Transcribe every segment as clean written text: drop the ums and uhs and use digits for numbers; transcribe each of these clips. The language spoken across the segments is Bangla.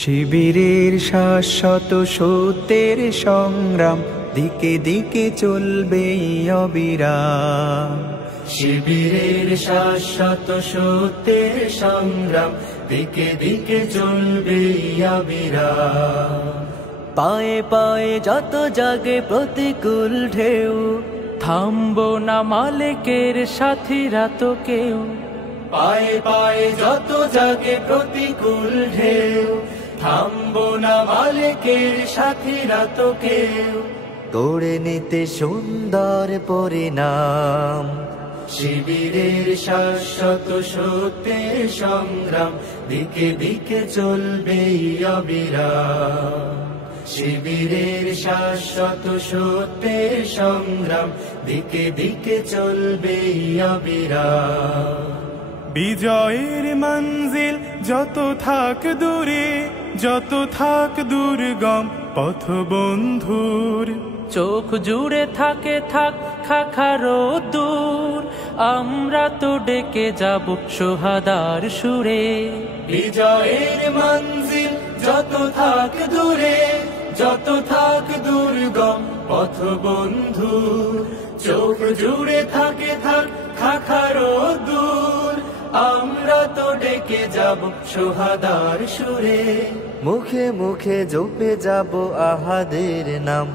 শিবিরের শাশ্বত সত্যের সংগ্রাম দিকে দিকে চলবে অবিরাম। শিবিরের শাশ্বত সত্যের সংগ্রাম দিকে দিকে চলবে অবিরাম। পায়ে পায়ে যত জাগে প্রতিকূল ঢেউ, থামবো না মালিকের সাথীরা তো কেউ। পায়ে পায়ে যত জাগে প্রতিকূল ঢেউ, থামবো না মালিকের সাথীরা তো কেউ। গড়ে নিতে সুন্দর পরিণাম, শিবিরের শাশ্বত সত্যের সংগ্রাম দিকে দিকে চলবে অবিরাম। শিবিরের শাশ্বত সত্যের সংগ্রাম দিকে দিকে চলবে অবিরাম। বিজয়ের মঞ্জিল যত থাক দূরে, যত থাক দুর্গম পথ বন্ধুর, চোখ জুড়ে থাকে থাক খাখারো দূর, আমরা তো ডেকে যাব সোহাদার সুরে। বিজয়ের মঞ্জিল যত থাক দূরে, যত থাক দুর্গম পথ বন্ধুর, চোখ জুড়ে থাকে থাক খাখারো দূর, আমরা তো ডেকে যাব সোহাদার সুরে। মুখে মুখে জপে যাব আহাদের নাম।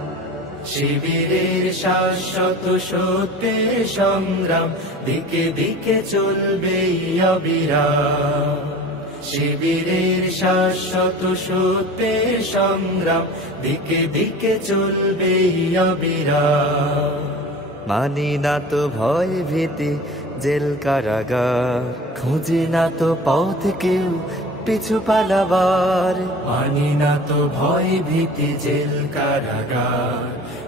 শিবিরের শাশ্বত সত্যের সংগ্রাম দিকে দিকে চলবে অবিরাম। শিবিরের শাশ্বত সত্যের সংগ্রাম দিকে দিকে চলবে অবিরাম। মানি না তো ভয় ভীতি জেল কারাগার, খুঁজি না তো পথ কেউ পিছু পালাবার। মানি না তো ভয় ভীতি জেল কারাগার,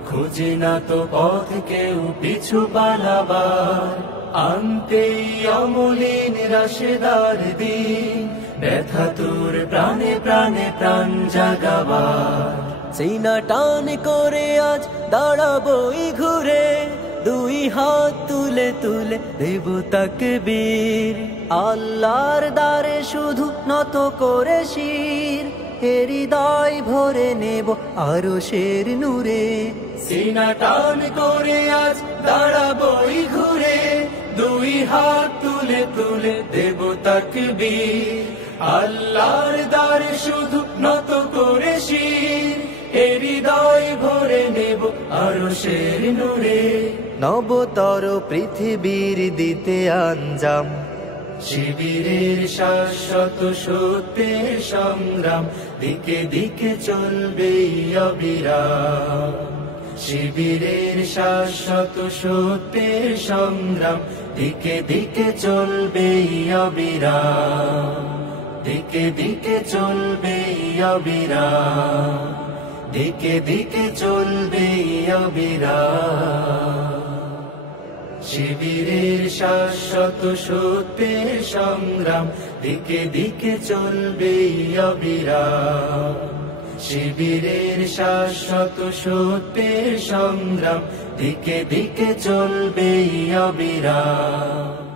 খুঁজি না তো পথ কেউ পিছু পালাবার। আনতেই অমলিন রাশেদার দিন, ব্যথা তোর প্রাণে প্রাণে প্রাণ জাগাবার। সিনা টান করে আজ দাঁড়াবোই ঘুরে, দুই হাত তুলে তুলে দেব তাকবীর। আল্লাহর দ্বারে শুধু নত করে শির, হৃদয় ভরে নেব আরশের নূরে। সিনা টান করে আজ দাঁড়াবোই ঘুরে, দুই হাত তুলে তুলে দেব তাকবীর। আল্লাহর দ্বারে শুধু নত করে শির, হৃদয় ভরে নেব আরশের নূরে। নবতর পৃথিবীর দিতে আঞ্জাম, শিবিরের শাশ্বত সত্যের সংগ্রাম দিকে দিকে চলবে অবিরাম। শিবিরের শাশ্বত সত্যের সংগ্রাম দিকে দিকে চলবে অবিরাম। দিকে দিকে চলবে অবিরাম, দিকে দিকে চলবে অবিরাম। শিবিরের শাশ্বত সত্যের সংগ্রাম দিকে দিকে চলবে অবিরাম। শিবিরের শাশ্বত সত্যের সংগ্রাম দিকে দিকে চলবে অবিরাম।